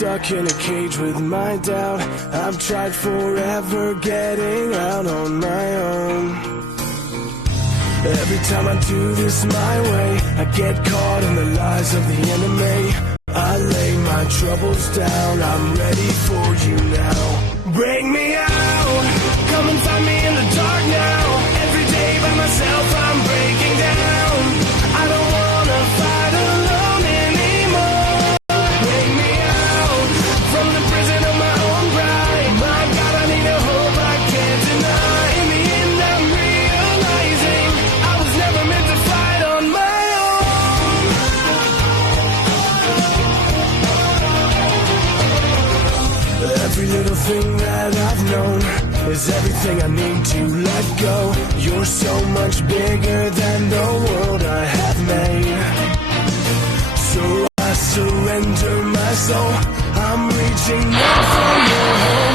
stuck in a cage with my doubt. I've tried forever getting out on my own. Every time I do this my way, I get caught in the lies of the enemy. I lay my troubles down, I'm ready for you now. Bring me out, come and find me in the dark now. Every day by myself I'm breaking down. I don't wanna fight alone anymore. Bring me out from the prison of my own pride. My God, I need a hope I can't deny. In the end I'm realizing I was never meant to fight on my own. Every little thing that I've known is everything I need to let go. You're so much bigger than the world I have made. So I surrender my soul. I'm reaching out for your hope.